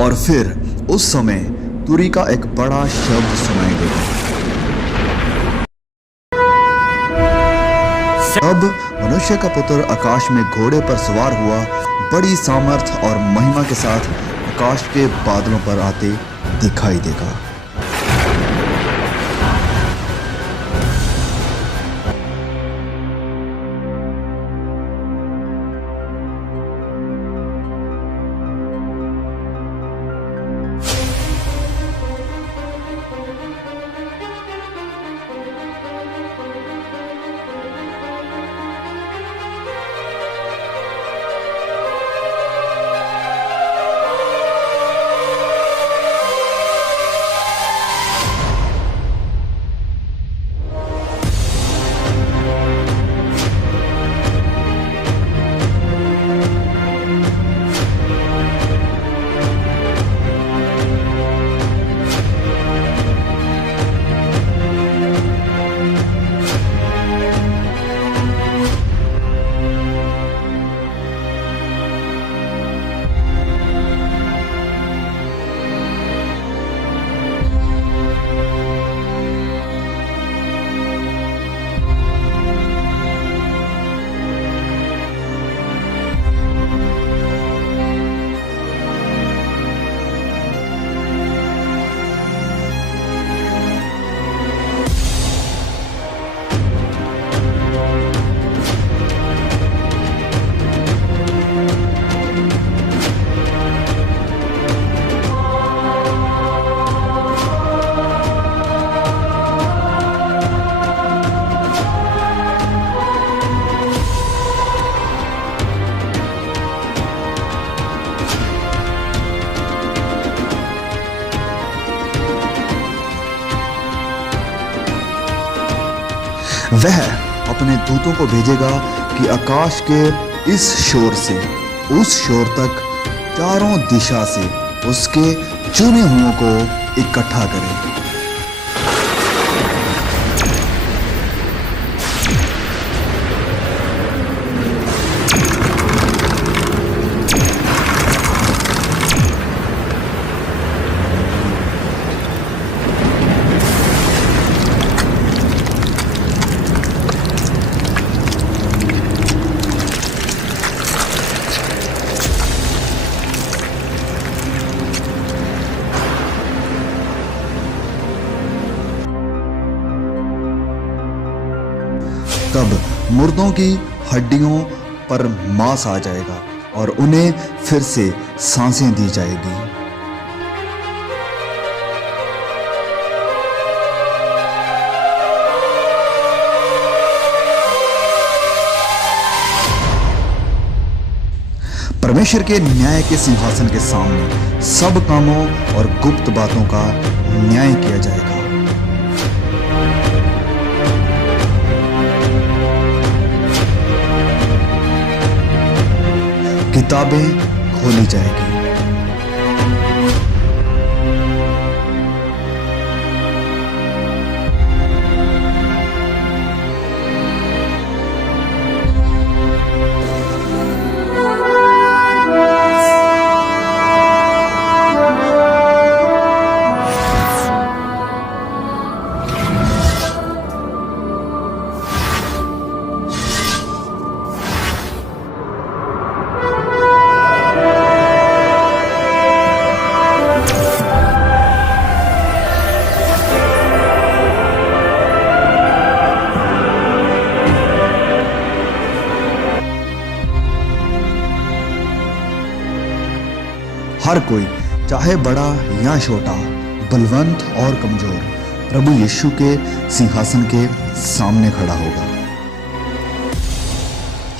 और फिर उस समय तुरी का एक बड़ा शब्द सुनाई देगा। अब मनुष्य का पुत्र आकाश में घोड़े पर सवार हुआ बड़ी सामर्थ और महिमा के साथ आकाश के बादलों पर आते दिखाई देगा। वह अपने दूतों को भेजेगा कि आकाश के इस शोर से उस शोर तक चारों दिशा से उसके चुने हुओं को इकट्ठा करें। तब मुर्दों की हड्डियों पर मांस आ जाएगा और उन्हें फिर से सांसें दी जाएगी। परमेश्वर के न्याय के सिंहासन के सामने सब कामों और गुप्त बातों का न्याय किया जाएगा। किताबें खोली जाएगी। हर कोई, चाहे बड़ा या छोटा, बलवंत और कमजोर, प्रभु यीशु के सिंहासन के सामने खड़ा होगा।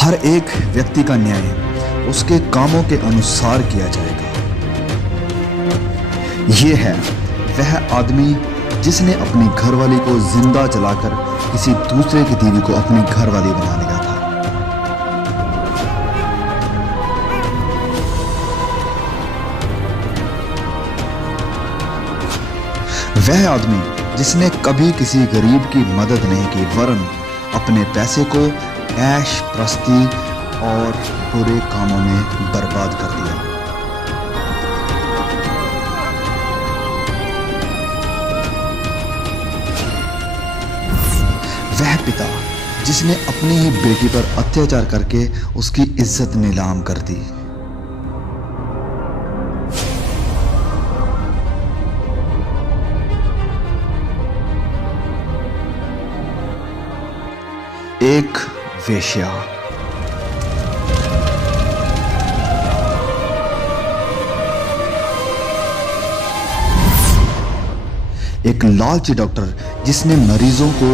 हर एक व्यक्ति का न्याय उसके कामों के अनुसार किया जाएगा। यह है वह आदमी जिसने अपनी घरवाली को जिंदा जलाकर किसी दूसरे की बीवी को अपनी घरवाली बना लिया था। वह आदमी जिसने कभी किसी गरीब की मदद नहीं की, वरन अपने पैसे को ऐश प्रस्ती और बुरे कामों में बर्बाद कर दिया। पिता जिसने अपनी ही बेटी पर अत्याचार करके उसकी इज्जत नीलाम कर दी। एक वेश्या। एक लालची डॉक्टर जिसने मरीजों को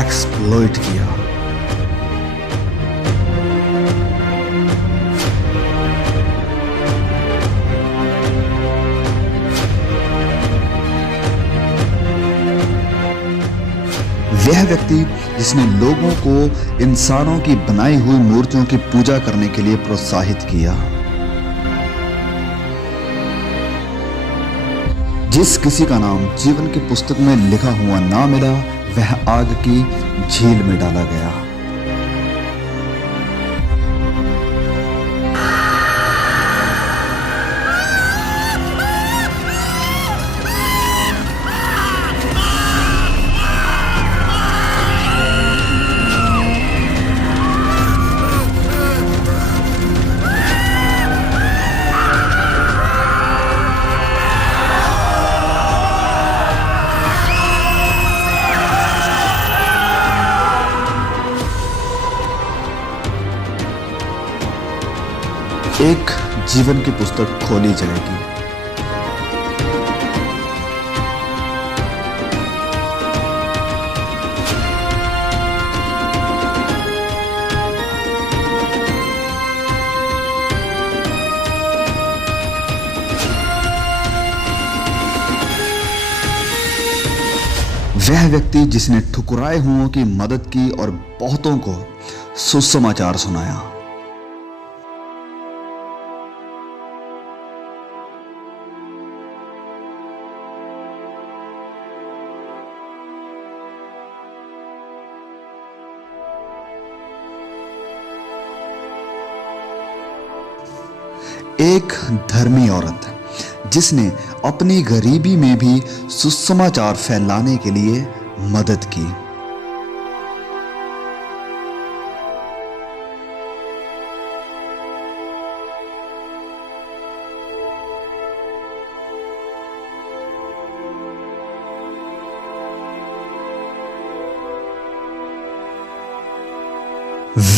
एक्सप्लॉइट किया। वह व्यक्ति जिसने लोगों को इंसानों की बनाई हुई मूर्तियों की पूजा करने के लिए प्रोत्साहित किया। जिस किसी का नाम जीवन की पुस्तक में लिखा हुआ ना मिला, वह आग की झील में डाला गया। एक जीवन की पुस्तक खोली जाएगी। वह व्यक्ति जिसने ठुकराए हुओं की मदद की और बहुतों को सुसमाचार सुनाया। एक धर्मी औरत जिसने अपनी गरीबी में भी सुसमाचार फैलाने के लिए मदद की।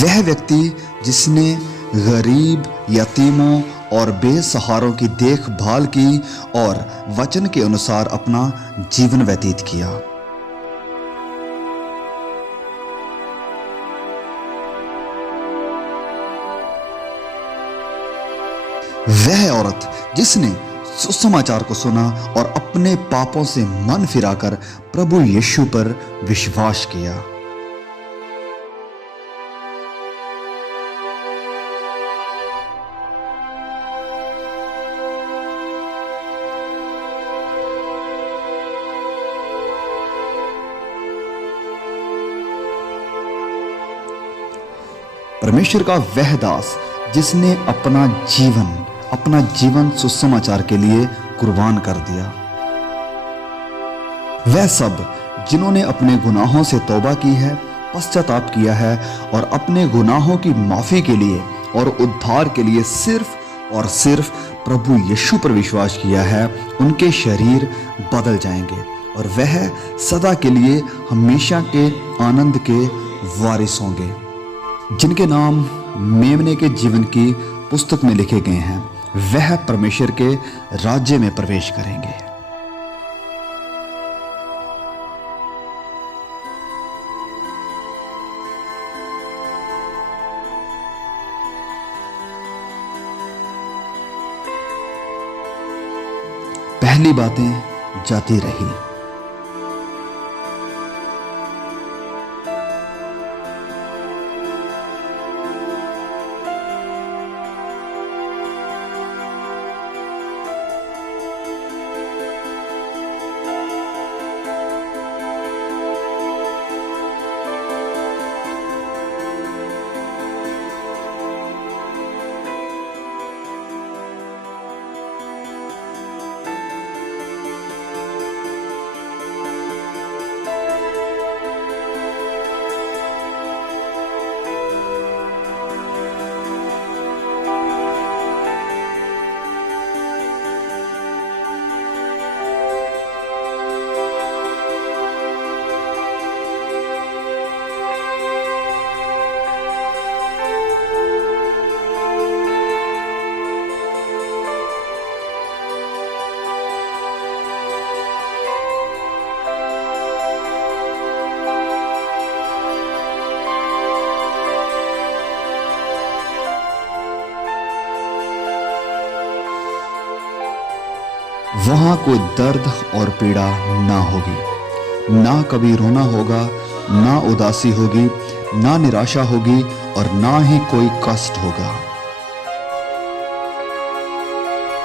वह व्यक्ति जिसने गरीब, यतीमों और बेसहारों की देखभाल की और वचन के अनुसार अपना जीवन व्यतीत किया। वह औरत जिसने सुसमाचार को सुना और अपने पापों से मन फिराकर प्रभु यीशु पर विश्वास किया। परमेश्वर का वह दास जिसने अपना जीवन सुसमाचार के लिए कुर्बान कर दिया। वह सब जिन्होंने अपने गुनाहों से तौबा की है, पश्चाताप किया है और अपने गुनाहों की माफी के लिए और उद्धार के लिए सिर्फ और सिर्फ प्रभु यीशु पर विश्वास किया है, उनके शरीर बदल जाएंगे और वह सदा के लिए हमेशा के आनंद के वारिस होंगे, जिनके नाम मेमने के जीवन की पुस्तक में लिखे गए हैं। वह परमेश्वर के राज्य में प्रवेश करेंगे। पहली बातें जाती रही। वहां कोई दर्द और पीड़ा ना होगी, ना कभी रोना होगा, ना उदासी होगी, ना निराशा होगी और ना ही कोई कष्ट होगा।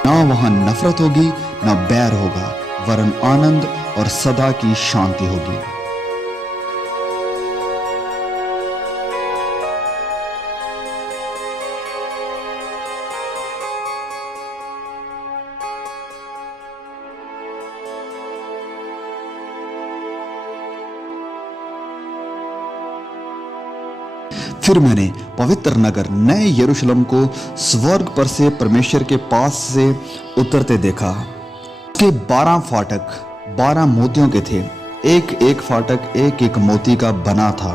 ना वहां नफरत होगी, ना बैर होगा, वरन आनंद और सदा की शांति होगी। फिर मैंने पवित्र नगर नए यरूशलेम को स्वर्ग पर से परमेश्वर के पास से उतरते देखा। उसके 12 फाटक 12 मोतियों के थे, एक एक फाटक एक एक मोती का बना था,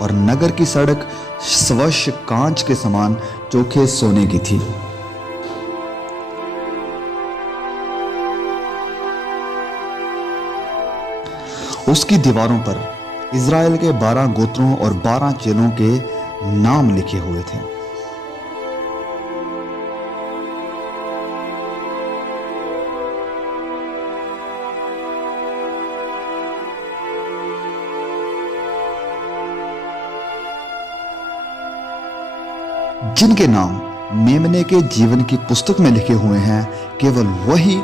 और नगर की सड़क स्वच्छ कांच के समान चोखे सोने की थी। उसकी दीवारों पर इज़राइल के 12 गोत्रों और 12 चेलों के नाम लिखे हुए थे। जिनके नाम मेमने के जीवन की पुस्तक में लिखे हुए हैं, केवल वही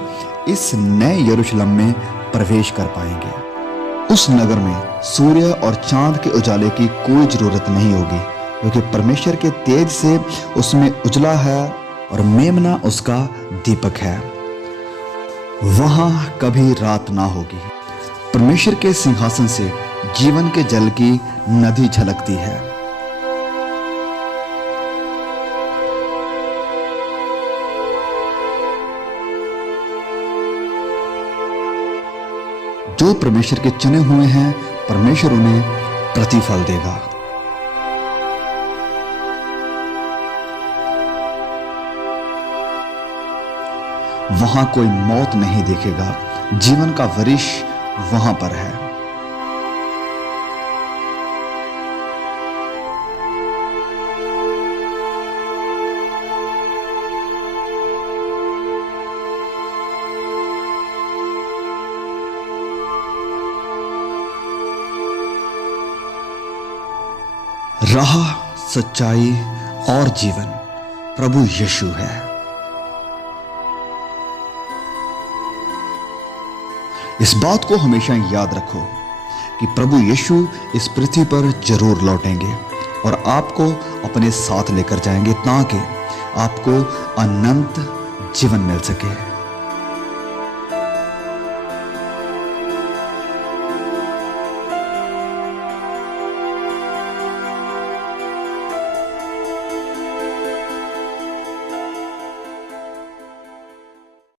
इस नए यरूशलेम में प्रवेश कर पाएंगे। उस नगर में सूर्य और चांद के उजाले की कोई जरूरत नहीं होगी, क्योंकि परमेश्वर के तेज से उसमें उजला है और मेमना उसका दीपक है। वहां कभी रात ना होगी। परमेश्वर के सिंहासन से जीवन के जल की नदी झलकती है। जो परमेश्वर के चुने हुए हैं, परमेश्वर उन्हें प्रतिफल देगा। वहां कोई मौत नहीं देखेगा, जीवन का वृक्ष वहां पर है। राह, सच्चाई और जीवन प्रभु यीशु है। इस बात को हमेशा याद रखो कि प्रभु यीशु इस पृथ्वी पर जरूर लौटेंगे और आपको अपने साथ लेकर जाएंगे, ताकि आपको अनंत जीवन मिल सके।